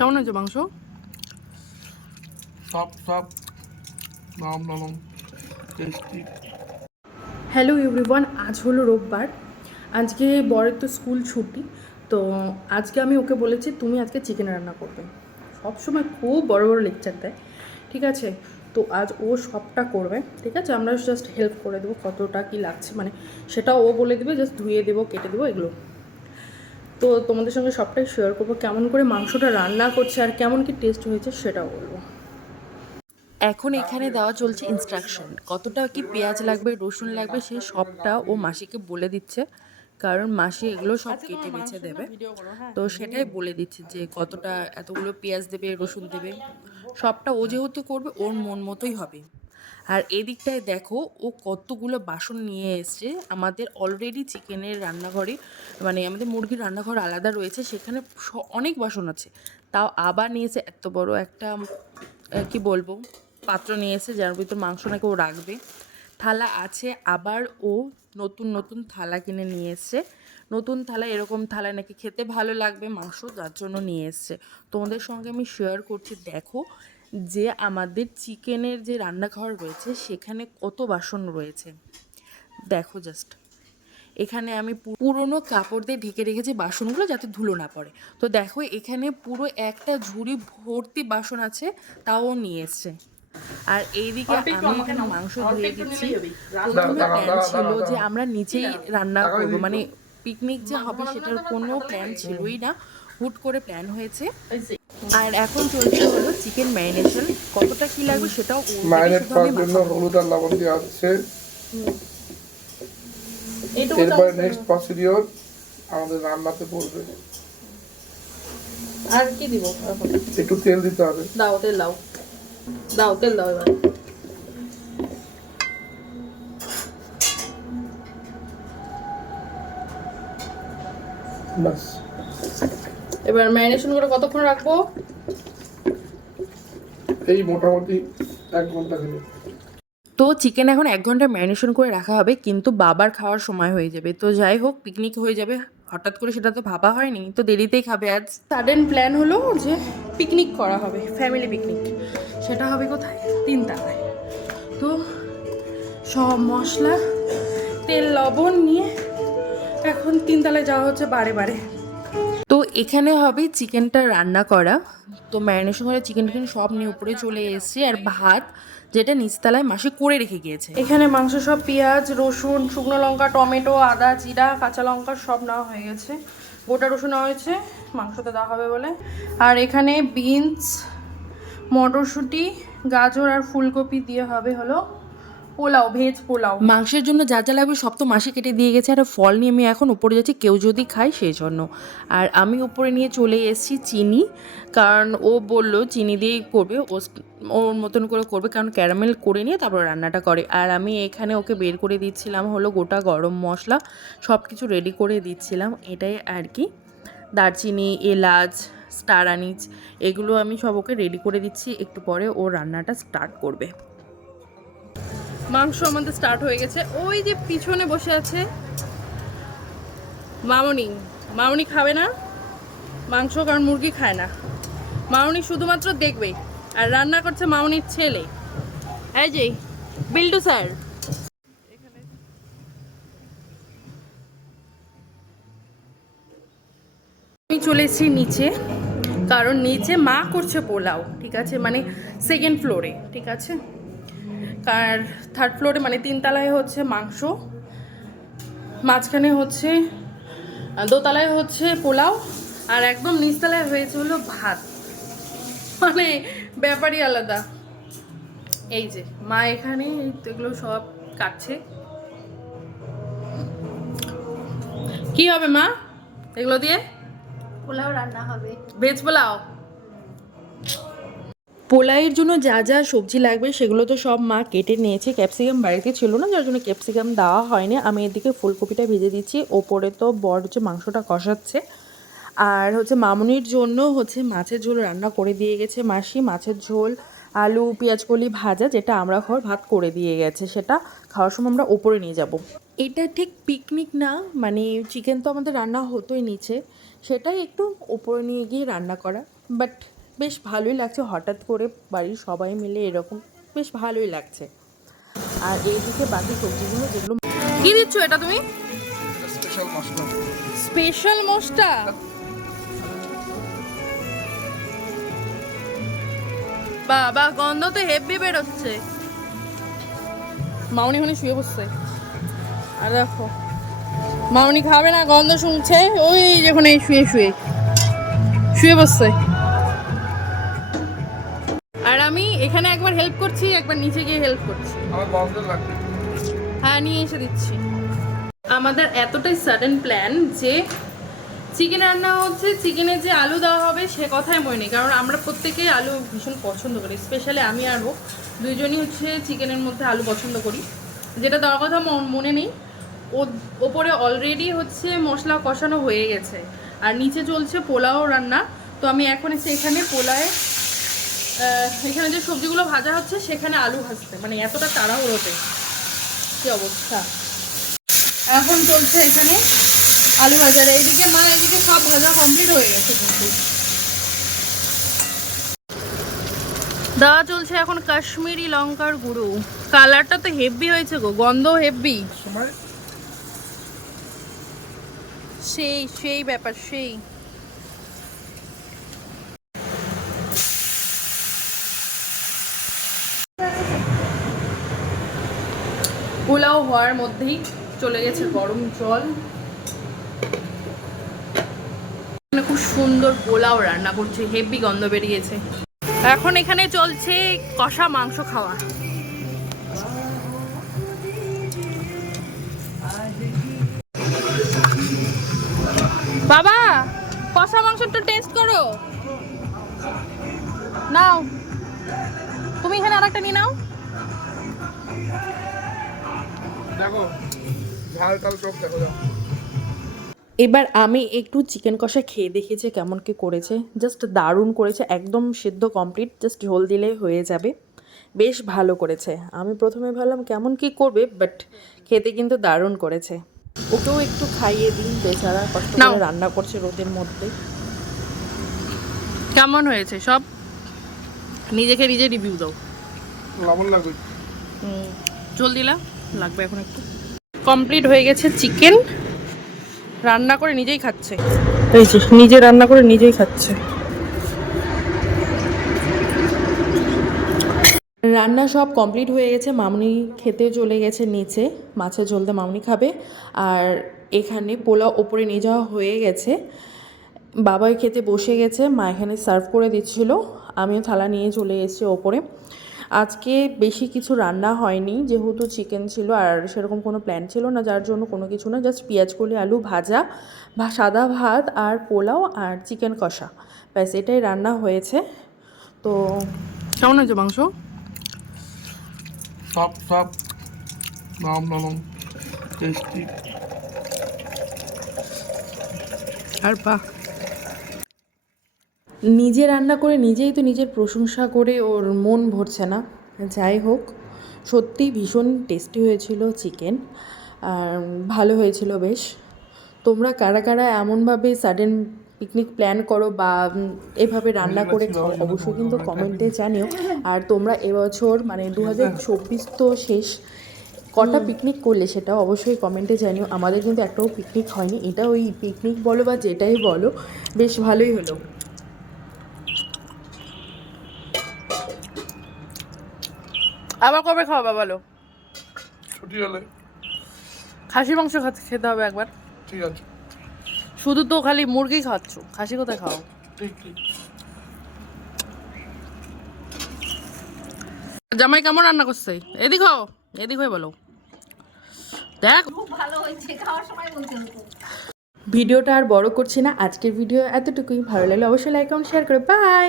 কেমন আছে মাংস? সব নরম নরম টেস্টি। হ্যালো এভরিওয়ান, আজ হলো রোববার। আজকে বরের তো স্কুল ছুটি, তো আজকে আমি ওকে বলেছি তুমি আজকে চিকেন রান্না করবে। সবসময় খুব বড় বড় লেকচার দেয়, ঠিক আছে? তো আজ ও সবটা করবে, ঠিক আছে? আমরা জাস্ট হেল্প করে দেবো, কতটা কী লাগছে মানে সেটাও ও বলে দেবে, জাস্ট ধুয়ে দেবো, কেটে দেবো এগুলো। তো তোমাদের সঙ্গে সবটাই শেয়ার করবো, কেমন করে মাংসটা রান্না করছে আর কেমন কি টেস্ট হয়েছে সেটাও বলবো। এখন এখানে দেওয়া চলছে ইনস্ট্রাকশন, কতটা কি পেঁয়াজ লাগবে, রসুন লাগবে, সে সবটা ও মাসিকে বলে দিচ্ছে, কারণ মাসি এগুলো সব কেটে বেছে দেবে। তো সেটাই বলে দিচ্ছে যে কতটা এতগুলো পেঁয়াজ দেবে, রসুন দেবে, সবটা ও যেহেতু করবে ওর মন মতোই হবে। আর এদিকটায় দেখো ও কতগুলো বাসন নিয়ে এসছে। আমাদের অলরেডি চিকেনের রান্নাঘরে মানে আমাদের মুরগির রান্নাঘর আলাদা রয়েছে, সেখানে অনেক বাসন আছে, তাও আবার নিয়েছে এত বড় একটা কি বলবো পাত্র নিয়েছে, যার ভিতর মাংস নাকি ও রাখবে। থালা আছে, আবার ও নতুন নতুন থালা কিনে নিয়ে এসছে। নতুন থালা, এরকম থালা নাকি খেতে ভালো লাগবে মাংস, যার জন্য নিয়ে এসছে। তোমাদের সঙ্গে আমি শেয়ার করছি, দেখো যে আমাদের চিকেনের যে রান্নাঘর রয়েছে সেখানে কত বাসন রয়েছে। দেখো জাস্ট, এখানে আমি পুরোনো কাপড় দিয়ে ঢেকে রেখেছি বাসনগুলো যাতে ধুলো না পড়ে। তো দেখো এখানে পুরো একটা ঝুড়ি ভর্তি বাসন আছে, তাও নিয়ে এসছে। আর এইদিকে আমি এখানে মাংস ধুয়ে দিচ্ছি। প্রথমে প্ল্যান ছিল যে আমরা নিচেই রান্না করবো, মানে পিকনিক যে হবে সেটার কোনো প্ল্যান ছিলই না, হুট করে প্ল্যান হয়েছে। আর এখন চলছে হলো চিকেন ম্যারিনেশন, কতটা কি লাগবে সেটাও ম্যারিনেট করার জন্য হলুদ আর লবণ দেওয়া হচ্ছে। এরপরে নেক্সট প্রসিডিওর আমাদের রান্নাতে পড়বে। আর কি দিব? একটু তেল দিতে হবে। দাও তেল দাও, দাও তেল দাও এবার। বাস, এবার ম্যারিনেশন করে কতক্ষণ রাখবো? এই মোটামুটি 1 ঘন্টা ধরে। তো চিকেন এখন 1 ঘন্টা ম্যারিনেশন করে রাখা হবে, কিন্তু বাবার খাওয়ার সময় হয়ে যাবে। তো যাই হোক, পিকনিক হয়ে যাবে হঠাৎ করে, সেটা তো ভাবা হয়নি, তো দেরিতেই খাবে। আজ সাডেন প্ল্যান হলো যে পিকনিক করা হবে, ফ্যামিলি পিকনিক। সেটা হবে কোথায়? 3 তলায়। তো সব মশলা, তেল, লবণ নিয়ে এখন 3 তলায় যাওয়া হচ্ছে বারে বারে। তো এখানে হবে চিকেনটা রান্না করা। তো ম্যারিনেশন করে চিকেন টিকেন সব নিয়ে উপরে চলে এসেছি, আর ভাত যেটা নিচতলায় মাসি করে রেখে গিয়েছে। এখানে মাংস সব পেঁয়াজ, রসুন, শুকনো লঙ্কা, টমেটো, আদা, জিরা, কাঁচা লঙ্কা সব নেওয়া হয়ে গেছে। গোটা রসুন নেওয়া হয়েছে মাংসতে দেওয়া হবে বলে। আর এখানে বিনস, মটরশুঁটি, গাজর আর ফুলকপি দিয়ে হবে হলো পোলাও, ভেজ পোলাও। মাংসের জন্য যা যা লাগবে সব তো মাসি কেটে দিয়ে গেছে। আর ফল নিয়ে আমি এখন উপরে যাচ্ছি, কেউ যদি খায় সেই জন্য। আর আমি উপরে নিয়ে চলে এসেছি চিনি, কারণ ও বলল চিনি দিয়েই করবে, ওর মতন করে করবে, কারণ ক্যারামেল করে নিয়ে তারপর রান্নাটা করে। আর আমি এখানে ওকে বের করে দিচ্ছিলাম হলো গোটা গরম মশলা, সব কিছু রেডি করে দিচ্ছিলাম, এটাই আর কি। দারচিনি, এলাচ, স্টার আনিজ, এগুলো আমি সব ওকে রেডি করে দিচ্ছি, একটু পরে ও রান্নাটা স্টার্ট করবে। মাংস আমাদের স্টার্ট হয়ে গেছে। ওই যে পিছনে বসে আছে মামনি, মামনি খাবে না মাংস, কারণ মুরগি খায় না। মামনি শুধুমাত্র দেখবে, আর রান্না করছে মামনির ছেলে, এই যে বিল্টু স্যার। আমি চলে এসেছি নিচে, কারণ নিচে মা করছে পোলাও, ঠিক আছে? মানে 2nd ফ্লোরে, ঠিক আছে? আর 3rd ফ্লোরে মানে 3 তলায় হচ্ছে মাংস, মাঝখানে হচ্ছে, দোতলায় হচ্ছে পোলাও, আর একদম নিচতলায় হয়েছে হলো ভাত। মানে ব্যাপারই আলাদা। এই যে মা এখানে এগুলো সব কাটছে। কি হবে মা এগুলো দিয়ে? পোলাও রান্না হবে। ভেজ পোলাও। পোলাওয়ের জন্য যা যা সবজি লাগবে সেগুলো তো সব মা কেটে নিয়েছে। ক্যাপসিকাম বাড়িতে ছিল না, যার জন্য ক্যাপসিকাম দেওয়া হয়নি। আমি এদিকে ফুলকপিটা ভেজে দিচ্ছি, ওপরে তো বর হচ্ছে মাংসটা কষাচ্ছে। আর হচ্ছে মামুনির জন্য হচ্ছে মাছের ঝোল রান্না করে দিয়ে গেছে মাসি। মাছের ঝোল, আলু, পেঁয়াজকলি ভাজা, যেটা আমরা খাওয়ার ভাত করে দিয়ে গেছে, সেটা খাওয়ার সময় আমরা ওপরে নিয়ে যাব। এটা ঠিক পিকনিক না, মানে চিকেন তো আমাদের রান্না হতোই নিচে, সেটাই একটু ওপরে নিয়ে গিয়ে রান্না করা। বাট বেশ ভালোই লাগছে, হঠাৎ করে বাড়ির সবাই মিলে এরকম বেশ ভালোই লাগছে। আর এইদিকে বাকি সবজিগুলো যেগুলো কি দিচ্ছ এটা তুমি? স্পেশাল মশলা। স্পেশাল মশলা? বাবা গন্ধ তো হেভি বেরোচ্ছে। মামনি ওখানে শুয়ে বসছে, আর দেখো মামনি খাবে না, গন্ধ শুনছে, ওই যখন এই শুয়ে শুয়ে শুয়ে বসছে। আর আমি এখানে একবার হেল্প করছি, একবার নিচে গিয়ে হেল্প করছি। আমার গন্ধ লাগবে। হ্যাঁ নিয়ে এসে দিচ্ছি। আমাদের এতটাই সাডেন প্ল্যান যে চিকেন রান্না হচ্ছে, চিকেনে যে আলু দেওয়া হবে সে কথাই মনে নেই, কারণ আমরা প্রত্যেকেই আলু ভীষণ পছন্দ করি, স্পেশালি আমি আর ও দুইজনই হচ্ছে চিকেনের মধ্যে আলু পছন্দ করি। যেটা দেওয়ার কথা মনে নেই, ওপরে অলরেডি হচ্ছে মশলা কষানো হয়ে গেছে আর নিচে চলছে পোলাও রান্না। তো আমি এখন এসে এখানে পোলায় এখানে যে সবজিগুলো ভাজা হচ্ছে সেখানে আলু ভাজতে, মানে এতটা তাড়াহুড়োতে কি অবস্থা। এখন চলছে এখানে আলু ভাজা, এইদিকে মা এইদিকে সব ভাজা কমপ্লিট হয়ে গেছে। কিন্তু দেওয়া চলছে এখন কাশ্মীরি লঙ্কার গুঁড়ো। কালারটা তো হেভি হয়েছে গো, গন্ধ হেভি, সময় সেই সেই ব্যাপার সেই। পোলাও হওয়ার মধ্যেই চলে গেছে গরম জল। খুব সুন্দর পোলাও রান্না করছে, হেভি গন্ধ বেরিয়েছে। এখন এখানে চলছে কষা মাংস খাওয়া। বাবা কষা মাংসটা টেস্ট করো, নাও তুমি এখানে আরেকটা নিয়ে নাও। দেখো ঝাল টাল সব দেখো যাও। এবার আমি একটু চিকেন কষা খেয়ে দেখেছি কেমন কি করেছে, জাস্ট দারুণ করেছে, একদম সিদ্ধ কমপ্লিট, জাস্ট ঝোল দিলে হয়ে যাবে, বেশ ভালো করেছে। আমি প্রথমে ভাবলাম কেমন কি করবে, বাট খেতে কিন্তু দারুণ করেছে। ওকেও একটু খাইয়ে দিন, বেচারা কষ্ট করে রান্না করছে রোদের মধ্যে। কেমন হয়েছে সব নিজেকে নিজে রিভিউ দাও। লবণ লাগবে। জল দিলা লাগবে এখন একটু। কমপ্লিট হয়ে গেছে চিকেন, রান্না করে নিজেই খাচ্ছে, এই যে নিজে রান্না করে নিজেই খাচ্ছে। রান্না সব কমপ্লিট হয়ে গেছে, মামনি খেতে চলে গেছে নিচে, মাছের ঝোলতে মামনি খাবে। আর এখানে পোলাও ওপরে নিয়ে যাওয়া হয়ে গেছে, বাবাই খেতে বসে গেছে, মা এখানে সার্ভ করে দিচ্ছিল, আমিও থালা নিয়ে চলে এসেছি ওপরে। আজকে বেশি কিছু রান্না হয়নি, যেহেতু চিকেন ছিল আর সেরকম কোনো প্ল্যান ছিল না, যার জন্য কোনো কিছু না, জাস্ট পেঁয়াজ কলি আলু ভাজা বা সাদা ভাত আর পোলাও আর চিকেন কষা, ব্যাস এটাই রান্না হয়েছে। তো কেমন হয়েছে মাংস? সব সব নরম নরম টেস্টি। আর বাহ, নিজে রান্না করে নিজেই তো নিজের প্রশংসা করে ওর মন ভরছে না। যাই হোক, সত্যি ভীষণ টেস্টি হয়েছিল চিকেন, আর ভালো হয়েছিল বেশ। তোমরা কারা কারা এমনভাবে সাডেন পিকনিক প্ল্যান করো বা এভাবে রান্না করে খাও অবশ্যই কিন্তু কমেন্টে জানিও। আর তোমরা এবছর মানে 2024 তো শেষ, কটা পিকনিক করলে সেটাও অবশ্যই কমেন্টে জানিও। আমাদের কিন্তু একটাও পিকনিক হয়নি, এটা ওই পিকনিক বলো বা যেটাই বলো বেশ ভালোই হলো। আবার কবে খাওয়াবা বলো? ছুটি হলে। খাসি মাংস খেতে হবে একবার। ঠিক আছে। শুধু তো খালি মুরগি খাচ্ছ, খাসি কোথায় খাও? ঠিক ঠিক। জামাই কেমন রান্না করছে? এদিক হও, এদিক হয়ে বলো। দেখ খুব ভালো হয়েছে, খাওয়ার সময় বলতে হতো। ভিডিওটা আর বড় করছি না, আজকের ভিডিও এতটুকুই। ভালো লাগলে অবশ্যই লাইক কমেন্ট শেয়ার করে বাই।